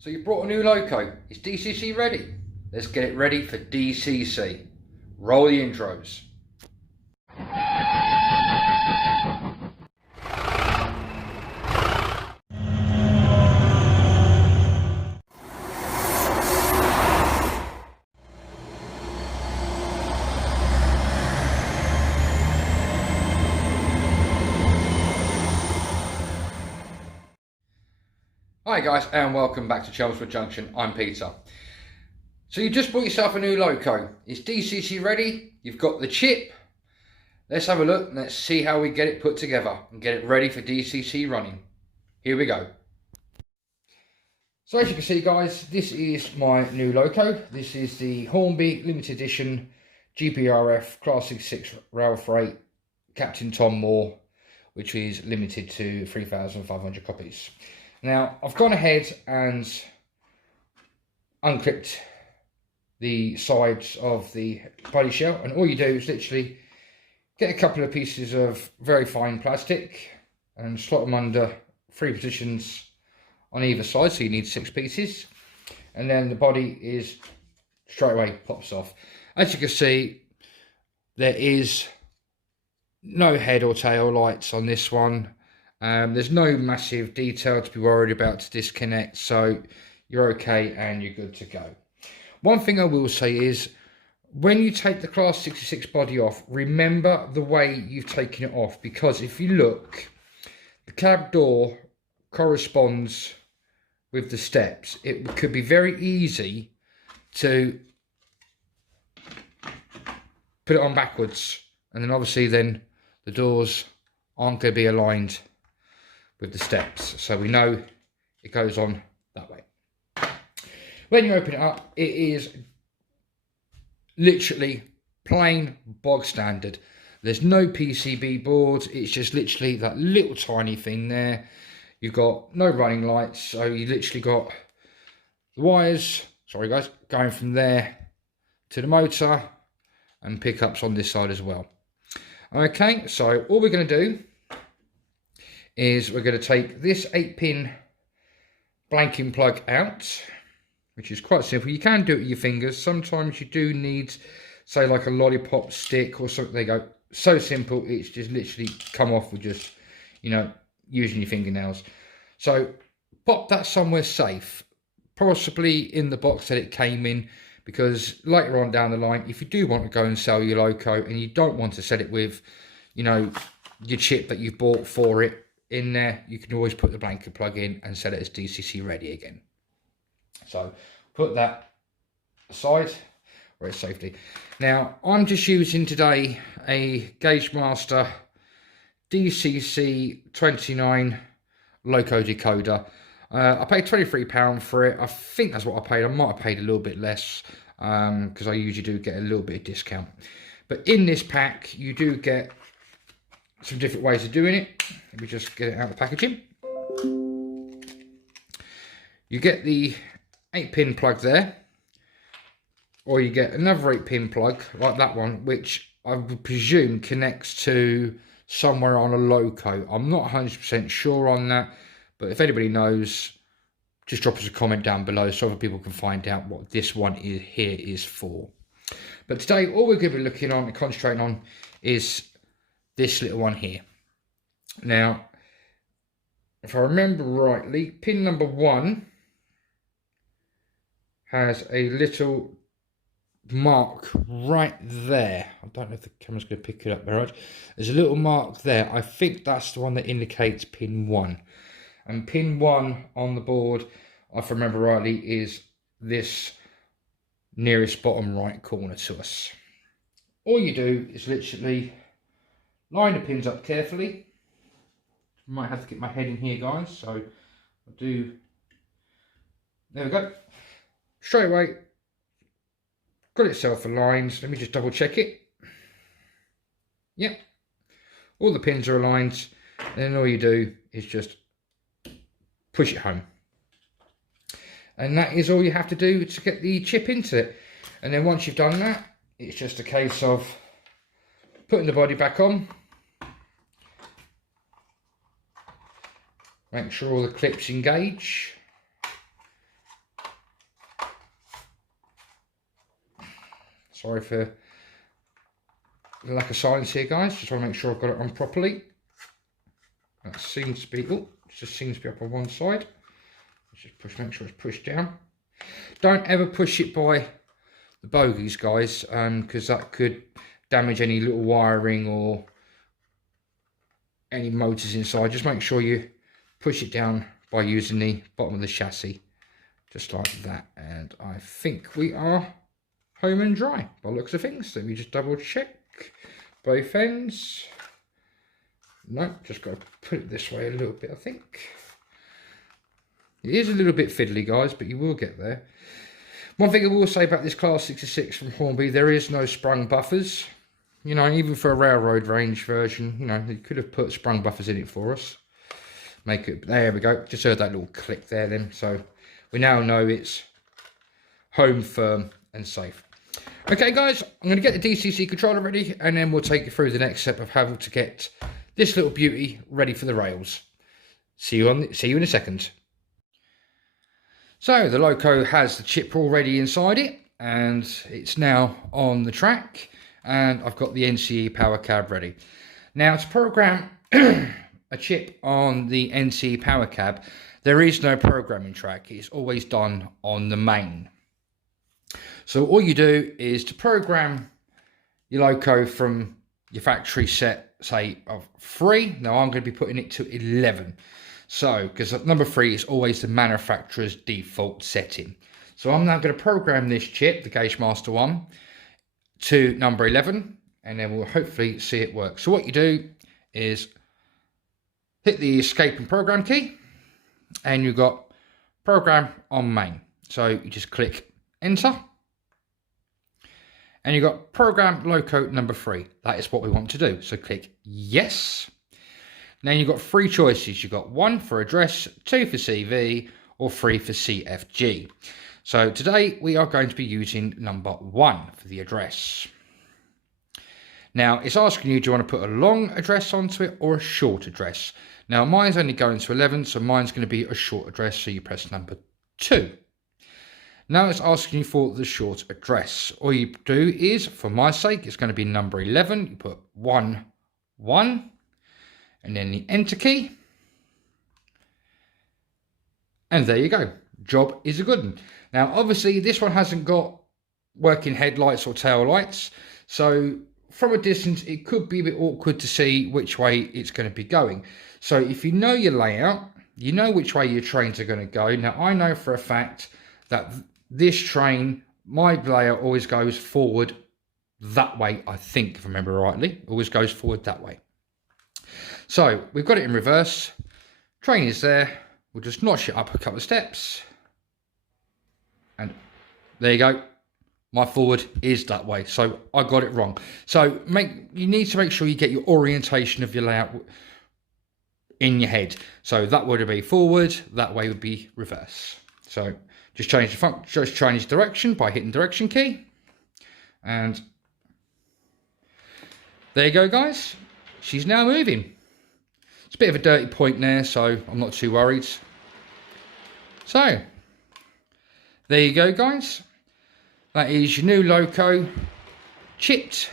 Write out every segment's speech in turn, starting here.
So you brought a new loco. Is DCC ready? Let's get it ready for DCC. Roll the intros. Hi guys, and welcome back to Chelmswood Junction. I'm Peter. So you just bought yourself a new loco. Is DCC ready? You've got the chip. Let's have a look and let's see how we get it put together and get it ready for DCC running. Here we go. So as you can see guys, this is my new loco. This is the Hornby limited edition GBRF Class 66 rail freight Captain Tom Moore, which is limited to 3,500 copies. Now, I've gone ahead and unclipped the sides of the body shell, and all you do is literally get a couple of pieces of very fine plastic and slot them under 3 positions on either side, so you need 6 pieces, and then the body is straight away pops off. As you can see, there is no head or tail lights on this one. There's no massive detail to be worried about to disconnect, so you're okay and you're good to go. One thing I will say is, when you take the Class 66 body off, remember the way you've taken it off, because if you look, the cab door corresponds with the steps. It could be very easy to put it on backwards, and then obviously then the doors aren't going to be aligned with the steps, so we know it goes on that way. When you open it up, it is literally plain bog standard. There's no PCB boards, it's just literally that little tiny thing there. You've got no running lights, so you literally got the wires, sorry guys, going from there to the motor, and pickups on this side as well. Okay, so all we're going to do is we're going to take this 8-pin blanking plug out, which is quite simple. You can do it with your fingers. Sometimes you do need, say, like a lollipop stick or something. There you go. So simple. It's just literally come off with just, you know, using your fingernails. So pop that somewhere safe, possibly in the box that it came in, because later on down the line, if you do want to go and sell your loco and you don't want to sell it with, you know, your chip that you've bought for it in there, you can always put the blanket plug in and sell it as DCC ready again. So put that aside where it's safely. Now I'm just using today a Gauge Master DCC 29 loco decoder. I paid £23 for it. I think that's what I paid. I might have paid a little bit less because I usually do get a little bit of discount. But in this pack you do get some different ways of doing it. Let me just get it out of the packaging. You get the 8-pin plug there, or you get another 8-pin plug like that one, which I would presume connects to somewhere on a loco. I'm not 100% sure on that, but if anybody knows, just drop us a comment down below so other people can find out what this one here is for. But today all we're going to be looking on and concentrating on is this little one here. Now, if I remember rightly, pin number 1 has a little mark right there. I don't know if the camera's going to pick it up very much. There's a little mark there. I think that's the one that indicates pin 1. And pin 1 on the board, if I remember rightly, is this nearest bottom right corner to us. All you do is literally line the pins up carefully. I might have to get my head in here, guys, so I'll do. There we go. Straight away, got itself aligned. Let me just double check it. Yep, all the pins are aligned, and then all you do is just push it home. And that is all you have to do to get the chip into it. And then once you've done that, it's just a case of putting the body back on. Make sure all the clips engage. Sorry for the lack of silence here, guys. Just want to make sure I've got it on properly. That seems to be, oh, just seems to be up on one side. Let's just push, make sure it's pushed down. Don't ever push it by the bogies, guys, because that could damage any little wiring or any motors inside. Just make sure you push it down by using the bottom of the chassis, just like that. And I think we are home and dry by the looks of things. Let me just double check both ends. No, just got to put it this way a little bit, I think. It is a little bit fiddly, guys, but you will get there. One thing I will say about this Class 66 from Hornby, there is no sprung buffers. You know, even for a railroad range version, you know, they could have put sprung buffers in it for us. Make it, there we go. Just heard that little click there then. So we now know it's home, firm and safe. Okay, guys, I'm going to get the DCC controller ready, and then we'll take you through the next step of how to get this little beauty ready for the rails. See you in a second. So the loco has the chip already inside it, and it's now on the track, and I've got the NCE Power Cab ready. Now to program a chip on the NCE Power Cab, there is no programming track. It's always done on the main. So all you do is to program your loco from your factory set, say, of 3. Now I'm going to be putting it to 11. So, because number 3 is always the manufacturer's default setting. So I'm now going to program this chip, the Gauge Master 1, to number 11, and then we'll hopefully see it work. So what you do is hit the escape and program key, and you've got program on main. So you just click enter, and you've got program loco number 3. That is what we want to do. So click yes. Now you've got 3 choices. You've got 1 for address, 2 for CV, or 3 for CFG. So today we are going to be using number 1 for the address. Now it's asking you, do you want to put a long address onto it or a short address? Now mine's only going to 11, so mine's going to be a short address, so you press number 2. Now it's asking you for the short address. All you do is, for my sake, it's going to be number 11. You put 1, 1, and then the enter key. And there you go. Job is a good one. Now, obviously, this one hasn't got working headlights or tail lights. So from a distance, it could be a bit awkward to see which way it's going to be going. So if you know your layout, you know which way your trains are going to go. Now, I know for a fact that this train, my layout always goes forward that way, I think, if I remember rightly. Always goes forward that way. So we've got it in reverse. Train is there. We'll just notch it up a couple of steps. And there you go. My forward is that way. So I got it wrong. So you need to make sure you get your orientation of your layout in your head. So that would be forward. That way would be reverse. So just change the direction by hitting direction key. And there you go, guys. She's now moving. It's a bit of a dirty point there, so I'm not too worried. So there you go, guys. That is your new loco, chipped,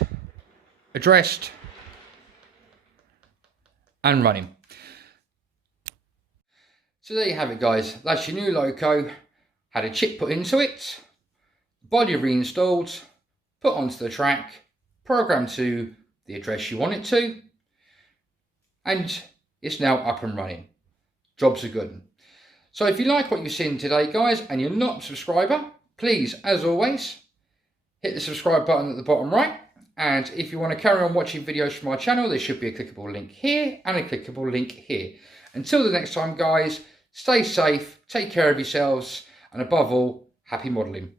addressed, and running. So there you have it, guys. That's your new loco. Had a chip put into it, body reinstalled, put onto the track, programmed to the address you want it to, and it's now up and running. Job's a good one. So if you like what you've seen today, guys, and you're not a subscriber, please, as always, hit the subscribe button at the bottom right. And if you want to carry on watching videos from my channel, there should be a clickable link here and a clickable link here. Until the next time, guys, stay safe, take care of yourselves, and above all, happy modelling.